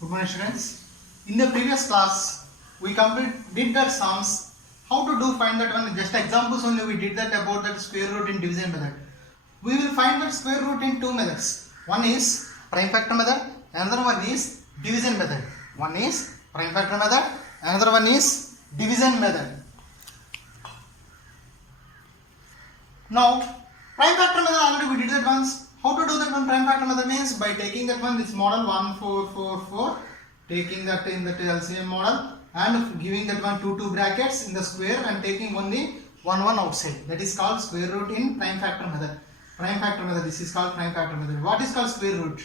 Good morning, students. In the previous class, we did that sums. How to do find that one? Just examples only. We did that about that square root in division method. We will find that square root in two methods. One is prime factor method. Another one is division method. One is prime factor method. Another one is division method. Now, prime factor method already we did that once. How to do that one? Prime factor method means by taking that one, this model 1 4 4 4, taking that in the LCM model and giving that one 2 brackets in the square and taking only 1 outside. That is called square root in prime factor method. Prime factor method, this is called prime factor method. What is called square root?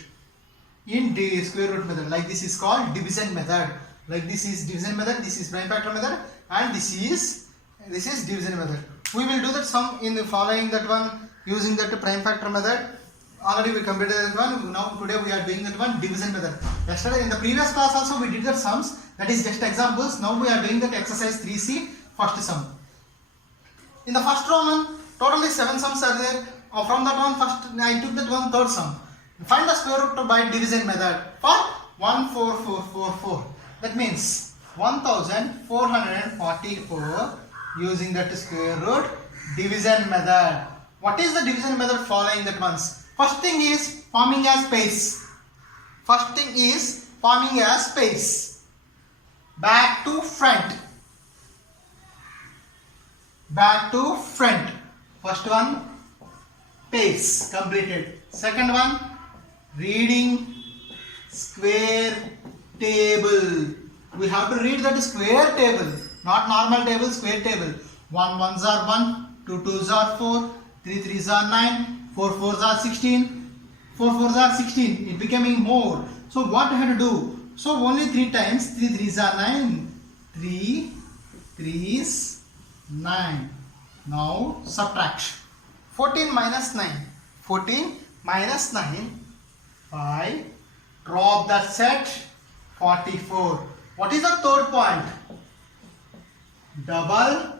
In the square root method, like this is called division method. Like this is division method, this is prime factor method, and this is division method. We will do that sum in the following that one using that prime factor method. Already we completed that one. Now today we are doing that one division method. Yesterday in the previous class also we did that sums. That is just examples. Now we are doing that exercise 3C first sum. In the first row, totally 7 sums are there. From that one first I took that one third sum. Find the square root by division method for 14444. That means 1444 using that square root division method. What is the division method following that ones? First thing is forming a space. First thing is forming a space. Back to front. Back to front. First one, space completed. Second one, reading square table. We have to read that square table, not normal table, square table. 1 1s are 1, 2 2s are 4, 3 3s are 9, 4 4s are 16, 4 4s are 16. It becoming more. So what I have to do? So only 3 times, 3 3s are 9, 3 3s 9. Now subtract. 14 minus 9. 14 minus 9. 5. Drop that set. 44. What is the third point? Double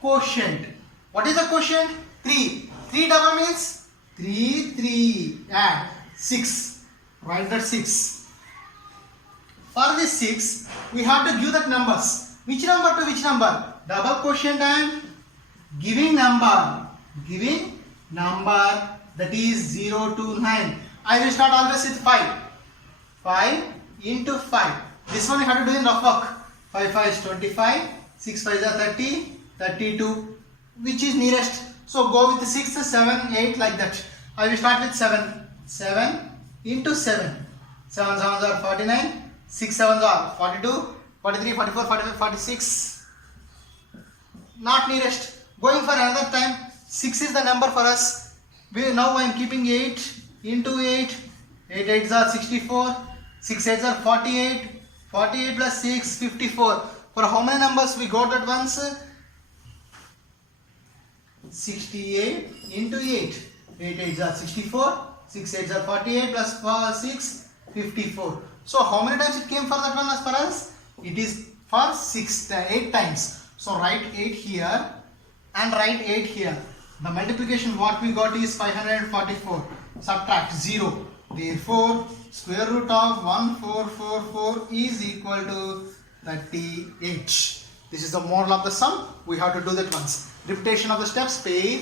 quotient. What is the quotient? 3. 3 double means 3 3. Add 6. Write that 6. For this 6, we have to give that numbers. Which number to which number? Double quotient and giving number. Giving number, that is 0 to 9. I will start always with 5. 5 into 5. This one we have to do in rough work. 5 5 is 25. 6 5 is 30. 32. Which is nearest? So go with 6, 7, 8 like that. I will start with 7. 7 into 7. 7 7s are 49. 6 7s are 42. 43, 44, 45, 46. Not nearest. Going for another time. 6 is the number for us. Now I am keeping 8 into 8. 8 8s are 64. 6 8s are 48. 48 plus 6, 54. For how many numbers we got at once? 68 into 8. 8 8s are 64. 6 8s are 48 plus 6, 54. So how many times it came for that one as per us? It is for 8 times. So write 8 here and write 8 here. The multiplication what we got is 544. Subtract 0. Therefore, square root of 1444 is equal to 38. This is the moral of the sum. We have to do that once. Repetition of the steps, pair,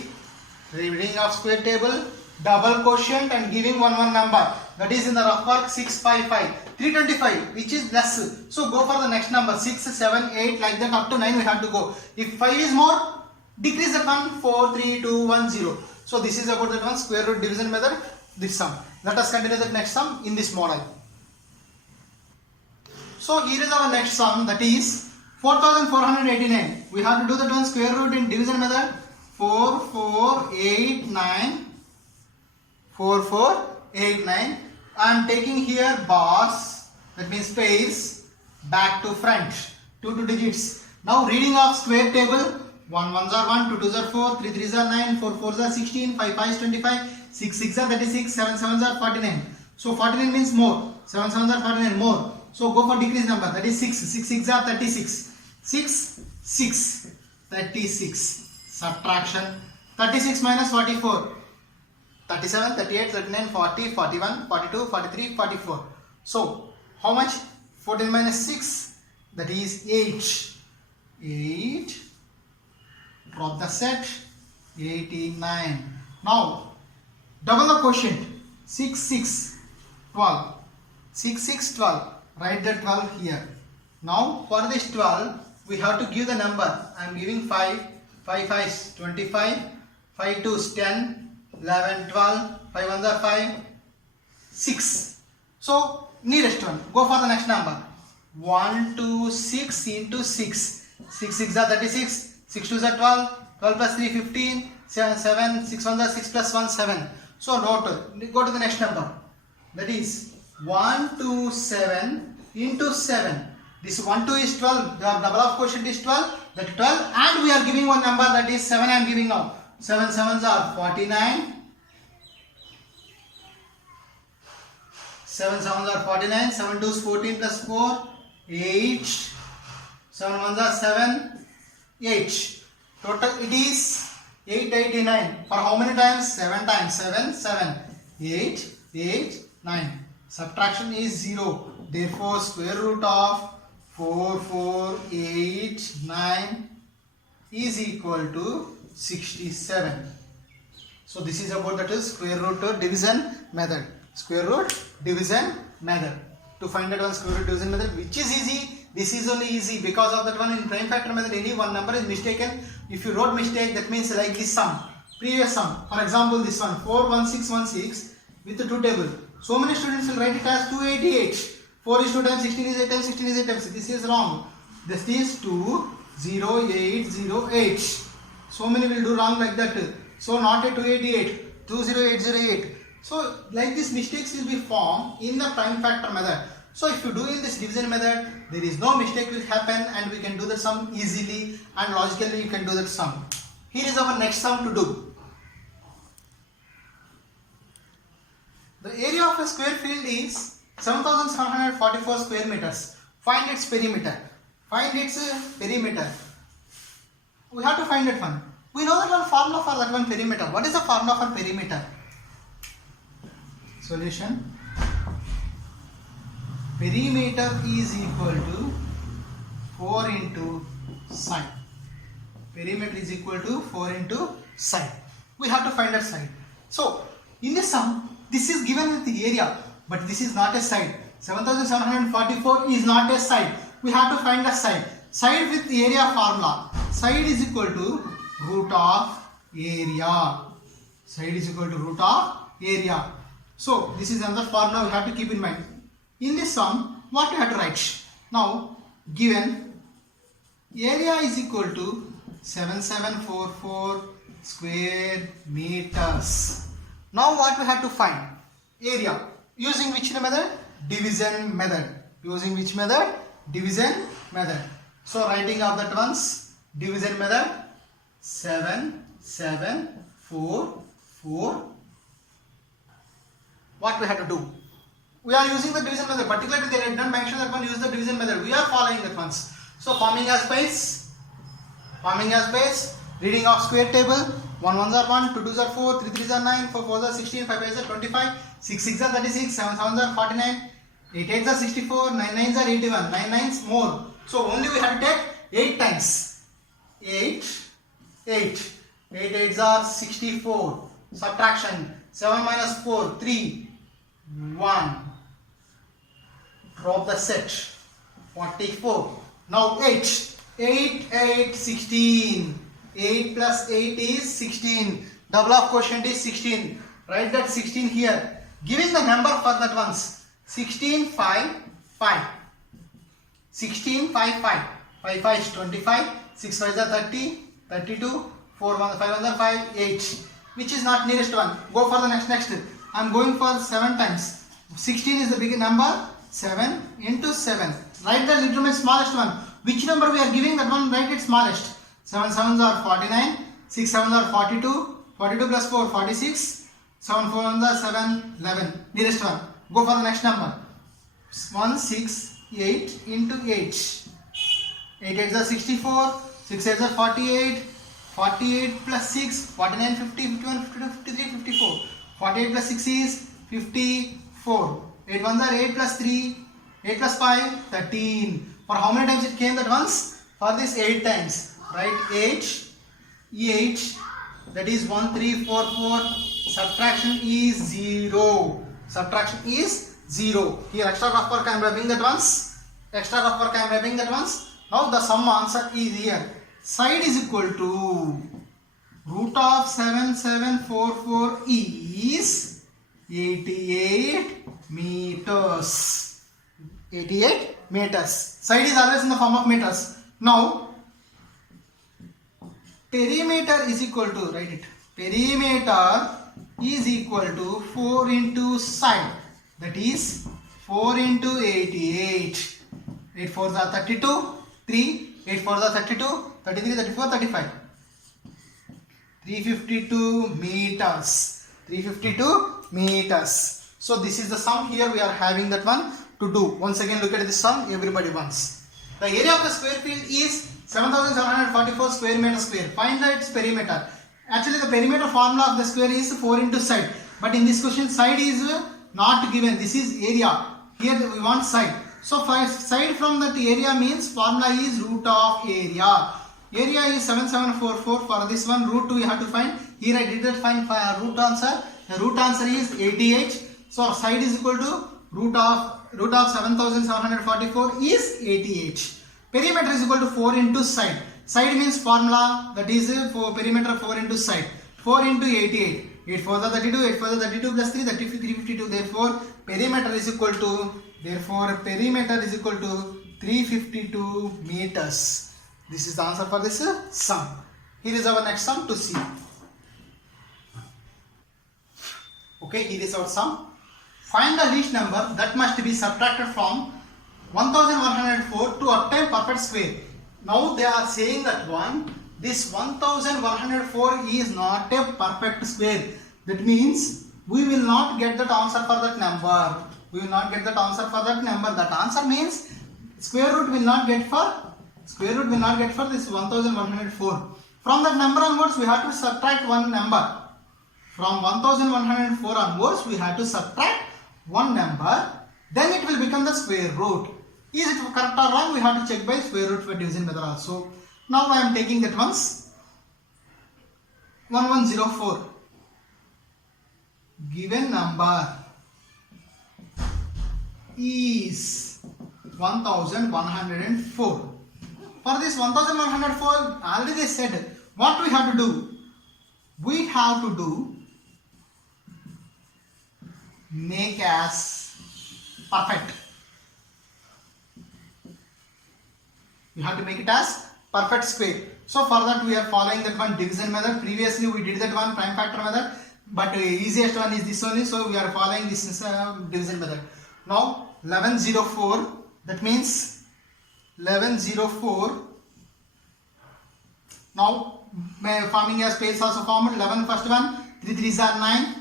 reading of square table, double quotient and giving one number. That is in the rough work 655. 325 which is less. So go for the next number 6, 7, 8 like that up to 9 we have to go. If 5 is more, decrease that one 4, 3, 2, 1, 0. So this is about that one square root division method, this sum. Let us continue the next sum in this model. So here is our next sum, that is 4489. We have to do that one square root in division method. 4489. 4489. I am taking here bars, that means pairs, back to front, 2 digits. Now reading of square table. 1 1s are 1, 2 2s are 4, 3 3s are 9, 4 4s are 16, 5 5 is 25, 6 6 are 36, 7 7s are 49. So 49 means more, 7 7s are 49 more. So go for decrease number, that is 6, 6 6 are 36, 6 6, 36. Subtraction, 36 minus 44, 37, 38, 39, 40, 41, 42, 43, 44. So How much? 14 minus 6, that is 8. 8. Drop the set. 89. Now, double the quotient. 6, 6, 12. 6, 6, 12. Write the 12 here. Now, for this 12, we have to give the number. I am giving 5. 5 5 is 25. 5 2 is 10. 11, 12. 5 1 are 5. 6. So, nearest one. Go for the next number. 1, 2, 6 into 6. 6 6 are 36. 6 2 are 12. 12 plus 3, 15. 7, 6 1 are 6 plus 1, 7. So, note, go to the next number. That is 1, 2, 7 into 7. This 1, 2 is 12. The double of quotient is 12. That 12. And we are giving one number, that is 7 I am giving now. 7 7s are 49. 7 7s are 49. 7 2 is 14 plus 4. 8. 7 1s are 7. 8. Total it is 889. For how many times? 7 times. 7 7. 8 8 9. Subtraction is 0. Therefore, square root of 4489 is equal to 67. So this is about that is square root division method. Square root division method. To find that one square root division method, which is easy. This is only easy because of that one. In prime factor method, any one number is mistaken. If you wrote mistake, that means like this sum, previous sum. For example, this one 41616 with the 2 table. So many students will write it as 288. 4 is 2 times 16 is 8 times 16 is 8 times. This is wrong. This is 20808. So many will do wrong like that. So not a 288, 20808. So like this mistakes will be formed in the prime factor method. So if you do in this division method, there is no mistake will happen and we can do the sum easily and logically you can do that sum. Here is our next sum to do. The area of a square field is 7744 square meters. Find its perimeter. Find its perimeter. We have to find that one. We know that one formula for that one perimeter. What is the formula for perimeter? Solution. Perimeter is equal to 4 into sine. Perimeter is equal to 4 into sine. We have to find that side. So, in this sum, this is given with the area, but this is not a side. 7744 is not a side. We have to find the side. Side with the area formula. Side is equal to root of area. Side is equal to root of area. So, this is another formula we have to keep in mind. In this sum, what we have to write? Now, given area is equal to 7744 square meters. Now, what we have to find? Area. Using which method? Division method. Using which method? Division method. So, writing of that one's division method 7744. What we have to do? We are using the division method. Particularly they did not mention that one use the division method. We are following that ones. So forming a space. Forming a space. Reading of square table. 1 1s are 1, 2 2s are 4, 3 3s are 9, 4 4s are 16, 5 5s are 25, 6 6s are 36, 7 7s are 49, 8 8s are 64, 9 9s are 81, 9 9s more. So only we have to take 8 times. 8, 8, 8 8s are 64. Subtraction. 7 minus 4, 3, 1. Drop the set. 44. Now 8. 8, 8, 16. 8 plus 8 is 16. Double of quotient is 16. Write that 16 here. Giving the number for that ones. 16, 5, 5. 16, 5, 5. 5, 5 is 25. 6 5 are 30. 32. 4 1, 5 1 are 5, 8. Which is not nearest one. Go for the next. I am going for 7 times. 16 is the big number. 7 into 7. Write the little bit smallest one. Which number we are giving, that one write it smallest. 7 7s are 49. 6 7s are 42. 42 plus 4, 46. 7 4 1s are 7, 11. Nearest one. Go for the next number. 1 6 8 into 8. 8 8s are 64. 6 8s are 48. 48 plus 6, 49, 50, 51, 52, 53, 54. 48 plus 6 is 54. 8 1s are 8 plus 3, 8 plus 5, 13. For how many times it came that once? For this 8 times. Right? 8. That is 1, 3, 4, 4. Subtraction is 0. Subtraction is 0. Here extra rough work I am rubbing that once. Extra rough work I am rubbing that once. Now the sum answer is here. Side is equal to root of 7744 is 88 meters. 88 meters. Side is always in the form of meters. Now perimeter is equal to, write it, perimeter is equal to 4 into side, that is 4 into 88. 8 4s are 32, 3, 8 4s are 32, 33, 34, 35. 352 meters. 352 meters. So this is the sum. Here we are having that one to do. Once again look at this sum, everybody once. The area of the square field is 7744 square meter square. Find its perimeter. Actually the perimeter formula of the square is 4 into side. But in this question side is not given. This is area. Here we want side. So side from that area means formula is root of area. Area is 7744. For this one root 2 we have to find. Here I did not find root answer. The root answer is 88. So side is equal to root of 7744 is 88. Perimeter is equal to 4 into side. Side means formula, that is for perimeter 4 into side. 4 into 88. 8 4 is 32. 8 4 is 32 plus 3, 352. Therefore perimeter is equal to 352 meters. This is the answer for this sum. Here is our next sum to see. Okay, here is our sum. Find the least number that must be subtracted from 1104 to obtain perfect square. Now they are saying that this 1104 is not a perfect square. That means we will not get that answer for that number. We will not get that answer for that number. That answer means square root will not get for this 1104. From that number onwards we have to subtract one number. From 1104 onwards we have to subtract one number. Then it will become the square root. Is it correct or wrong? We have to check by square root for division method also. Now I am taking that once. 1104. Given number is 1104. For this 1104, already they said what we have to do. We have to do make as perfect. We have to make it as perfect square. So for that we are following that one division method. Previously we did that one prime factor method, but easiest one is this only. So we are following this division method. Now 1104. That means 1104. Now forming a space also formed. 11 first one. 3 3s are 9.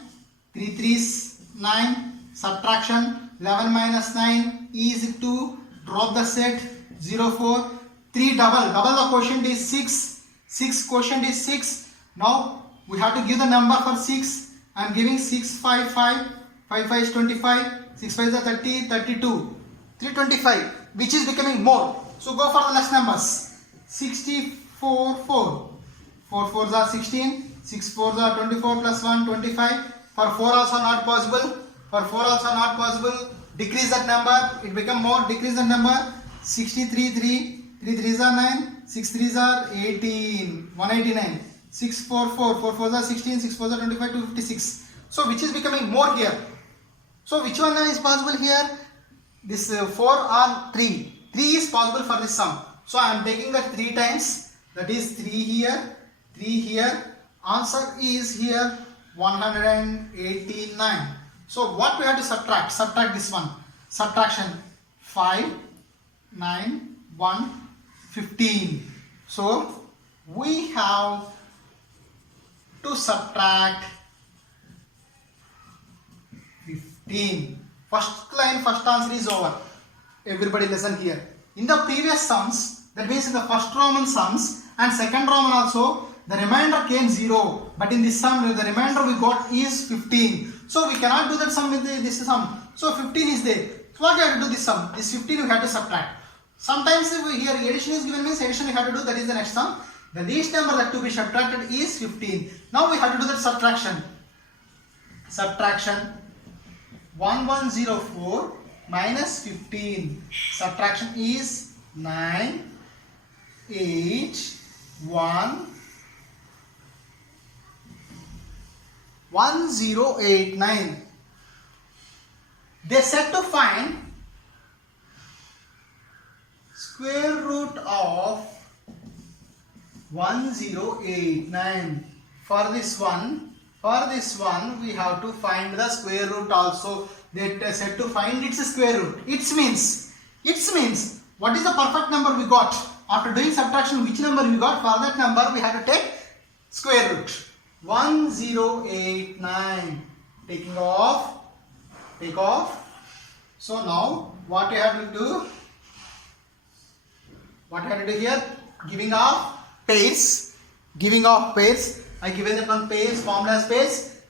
3 3s 9. Subtraction. 11 minus 9 is 2. Drop the set. 0 4. 3 double the quotient is 6. 6 quotient is 6. Now we have to give the number for 6. I am giving 6 5 5. 5 5 is 25. 6 5 is 30. 32. 325. Which is becoming more. So go for the next numbers. 64 4. 4 4s are 16. 6 4s are 24 plus 1 25. For 4 also not possible. For 4 also not possible. Decrease that number. It become more. Decrease that number. 63 3. 3 3s are 9. 6 3s are 18. 189. 6 4 4. 4 4s are 16. 6 4s are 25. 256. So which is becoming more here? So which one is possible here? This 4 or 3. 3 is possible for this sum. So I am taking that 3 times. That is 3 here. 3 here. Answer is here 189. So what we have to subtract? Subtract this one. Subtraction 5, 9, 1, 15. So we have to subtract 15. First line, first answer is over. Everybody listen here. In the previous sums, that means in the first Roman sums and second Roman also, the remainder came 0. But in this sum, the remainder we got is 15. So we cannot do that sum with this sum. So 15 is there. So what you have to do this sum? This 15 you have to subtract. Sometimes if here addition is given means addition you have to do, that is the next sum. The least number that to be subtracted is 15. Now we have to do that subtraction. Subtraction 1104 minus 15. Subtraction is 9, 8, 1, 1089. They said to find square root of 1089. For this one we have to find the square root also. They said to find its square root. It means what is the perfect number we got? After doing subtraction, which number we got? For that number we have to take square root. 1089. Take off. So now what you have to do? What you have to do here? Giving off pairs. I given that one pairs, formula as pairs.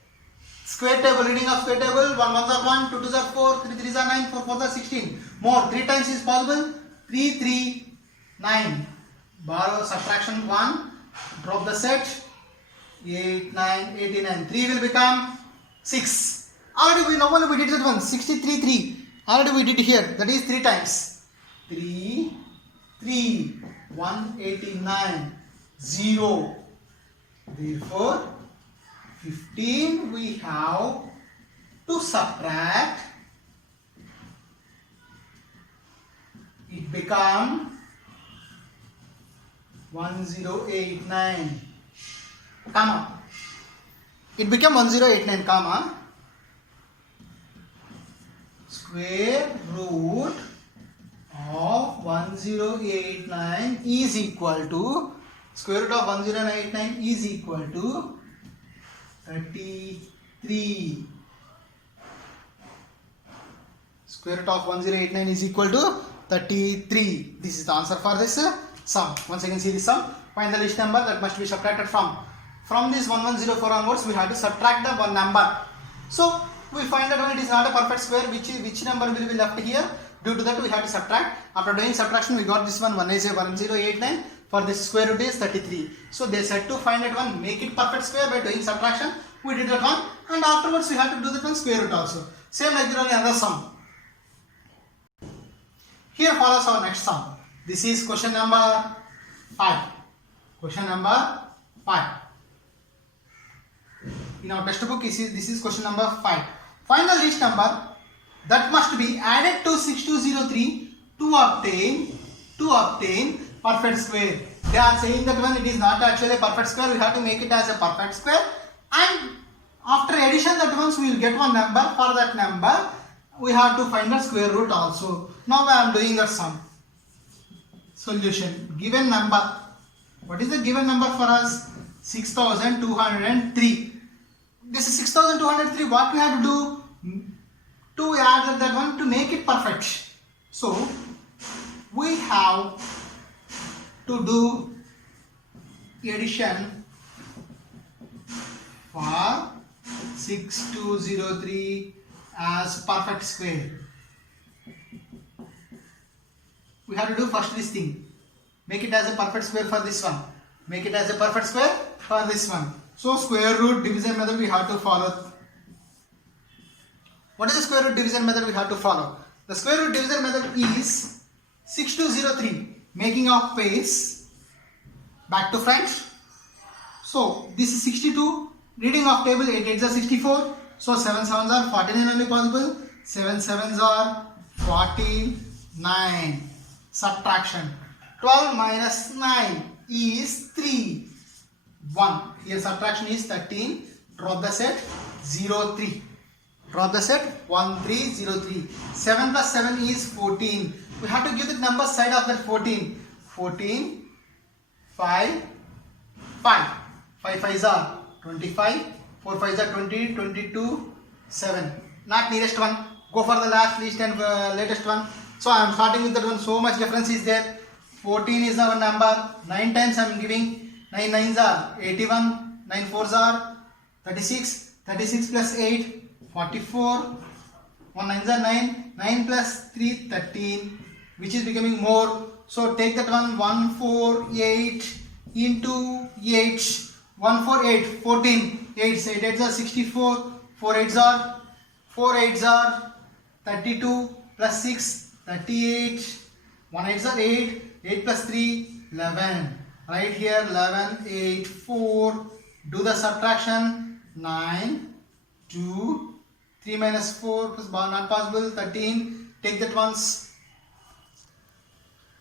Square table, reading of square table. 1 1s are 1, 2 2s are 4, 3 3s are 9, 4 4s are 16. More, 3 times is possible. 3 3 9. Borrow subtraction 1. Drop the set. 8 9 89. 3 will become 6. Already we did that one. 63 3. Already we did here. That is 3 times. 3 3 189 0. Therefore 15 we have to subtract. It become 1089, comma. It became 1089, comma. Square root of 1089 is equal to, square root of 1089 is equal to 33. Square root of 1089 is equal to 33. This is the answer for this sum. Once again see this sum. Find the least number that must be subtracted from. From this 1104 onwards we have to subtract the one number. So we find that when it is not a perfect square, which number will be left here? Due to that we have to subtract. After doing subtraction we got this one 1089. For this square root is 33. So they said to find that one, make it perfect square by doing subtraction. We did that one, and afterwards we have to do that one square root also. Same like that another sum. Here follows our next sum. This is question number 5. Question number 5. In our textbook, this is question number 5. Find the least number that must be added to 6203 to obtain perfect square. They are saying that when it is not actually a perfect square, we have to make it as a perfect square, and after addition that once we will get one number. For that number we have to find the square root also. Now I am doing that sum. Solution. Given number. What is the given number for us? 6203. This is 6203. What we have to do? To add that one to make it perfect. So we have to do addition for 6203 as perfect square. We have to do first this thing. Make it as a perfect square for this one. Make it as a perfect square for this one. So square root division method we have to follow. What is the square root division method we have to follow? The square root division method is 6203. Making of pairs. Back to front. So this is 62. Reading of table 8 8s are 64. So 7 7s are 49 only possible. 7 7s are 49. Subtraction. 12 minus 9 is 3. 1. Here subtraction is 13. Drop the set 0 3. Drop the set 1 3 0 3. 7 plus 7 is 14. We have to give the number side of that 14. 14 5 5. 5 5s are 25. 4 5s are 20. 22 7. Not nearest one. Go for the last, least and latest one. So I am starting with that one. So much difference is there. 14 is our number. 9 times I am giving. 9 9s are 81. 9 4s are 36. 36 plus 8 44. 1 9s are 9. 9 plus 3, 13, which is becoming more. So take that one, 148 into 8. 148, 14. 8 8s are 64. 4 8s are 32 plus 6, 38. 1 8s are 8. 8 plus 3, 11. Right here 11, 8, 4. Do the subtraction. 9, 2, 3 minus 4 plus not possible. 13. Take that once.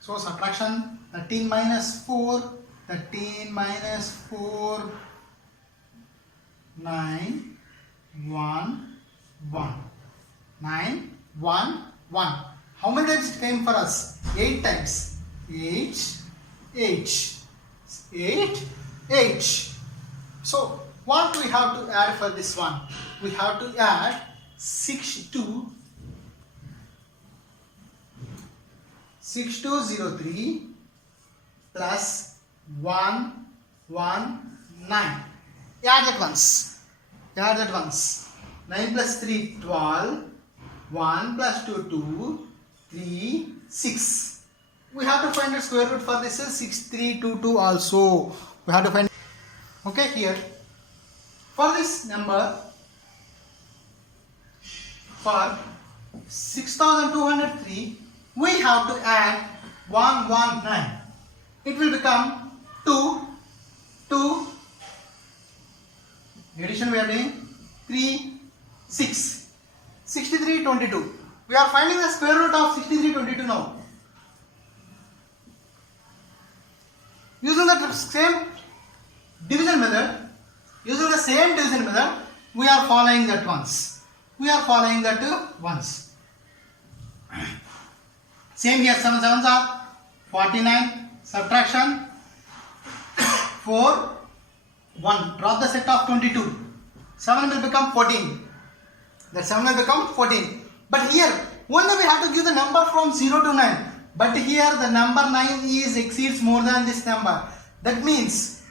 So subtraction. 13 minus 4. 13 minus 4. 9, 1, 1. 9, 1, 1. How many times it came for us? 8 times. 8, 8. 8, 8. So what we have to add for this one? We have to add 6203 plus 119. Add that once. Add that once. 9 plus 3, 12. 1 plus 2, 2. 3, 6. We have to find the square root for this is 6322 also. We have to find. Okay, here. For this number, for 6203, we have to add 119. It will become 2, 2. Addition we are doing 3, 6. 6322. We are finding the square root of 6322 now. Using the same division method, we are following that once. Same here, 7 7s are 49, subtraction 4, 1, drop the set of 22, 7 will become 14, that 7 will become 14, but here only we have to give the number from 0 to 9, but here the number 9 exceeds more than this number, that means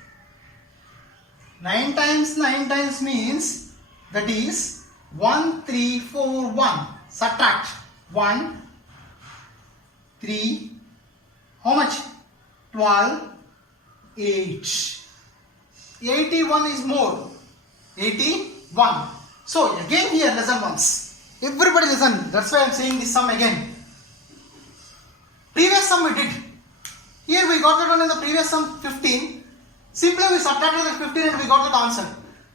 9 times 9 times means that is 1341, subtract 1, 3, how much? 12, 8. 81 is more. 81. So again here listen once. Everybody listen. That's why I am saying this sum again. Previous sum we did. Here we got that one in the previous sum 15. Simply we subtracted the 15 and we got that answer.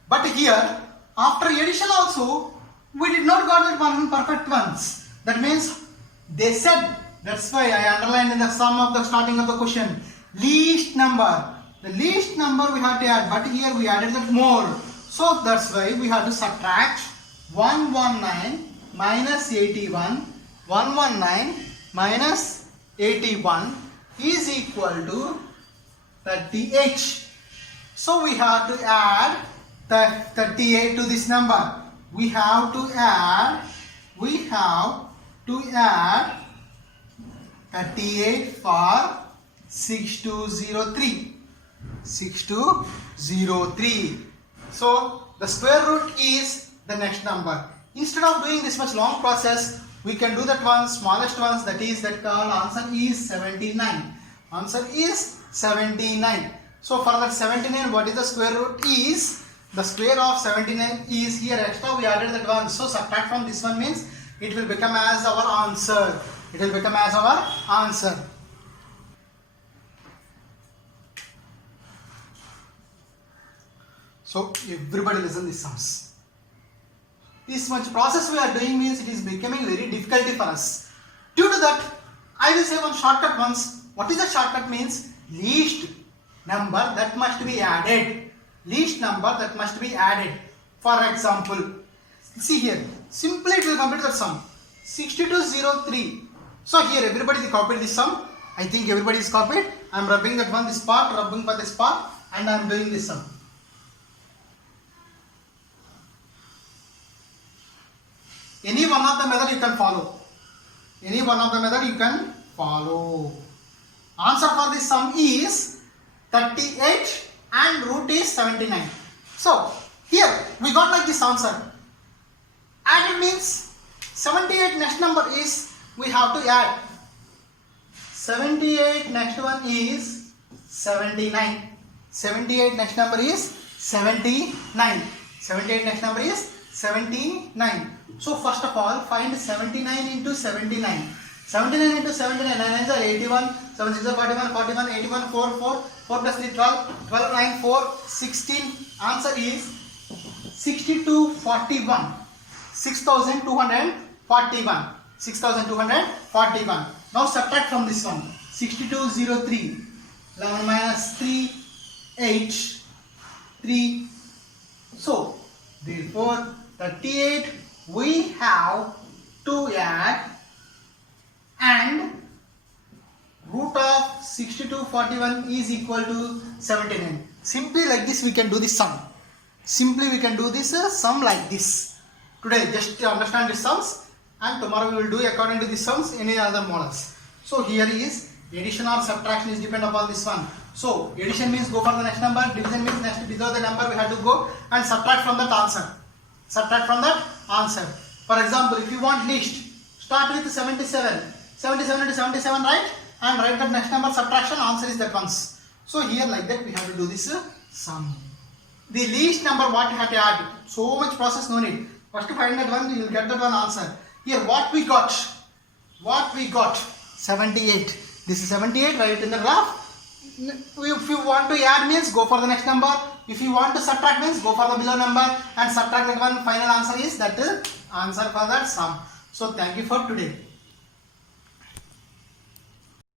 But here after addition also we did not got that one perfect ones. That means they said. That's why I underlined in the sum of the starting of the question. Least number. The least number we have to add, but here we added that more. So that's why we have to subtract 119 minus 81. 119 minus 81 is equal to 38. So we have to add the 38 to this number. We have to add 38 for 6203. 6203. So the square root is the next number. Instead of doing this much long process, we can do that one smallest ones, that is that called answer is 79. Answer is 79. So for that 79, what is the square root is? The square of 79 is here extra, we added that one. So subtract from this one means it will become as our answer. It will become as our answer. So everybody listen these sums. This much process we are doing means it is becoming very difficult for us. Due to that, I will say one shortcut once. What is the shortcut means? Least number that must be added. Least number that must be added. For example, see here, simply it will complete that sum. 6203. So here everybody copied this sum. I think everybody is copied. I am rubbing that one, this part, rubbing for this part, and I am doing this sum. Any one of the method you can follow. Any one of the method you can follow. Answer for this sum is 38 and root is 79. So here we got like this answer. Added means 78 next number is we have to add. 78 next one is 79. 78 next number is 79. 78 next number is 79. So first of all, find 79 into 79. 79 into 79, 9 is 81, 7 6 is 41, 41, 81, 4, 4, 4 plus 3, 12, 12, 9, 4, 16. Answer is 6241. 6241. 6241. Now subtract from this one. 6203. 11 minus 3, 8, 3. So, therefore, 38 we have to add, and root of 6241 is equal to 79. Simply like this we can do this sum. Simply we can do this sum like this. Today just to understand the sums, and tomorrow we will do according to the sums any other models. So here is addition or subtraction is depend upon this one. So addition means go for the next number, division means next below the number we have to go and subtract from that answer. Subtract from that answer. For example, if you want list, start with 77. 77 into 77, right? And write that next number, subtraction, answer is that once. So here like that we have to do this sum. The least number what you have to add. So much process no need. First to find that one, you will get that one answer. Here what we got? 78. This is 78, write it in the graph. If you want to add means go for the next number. If you want to subtract means go for the below number and subtract that one. Final answer is that answer for that sum. So thank you for today.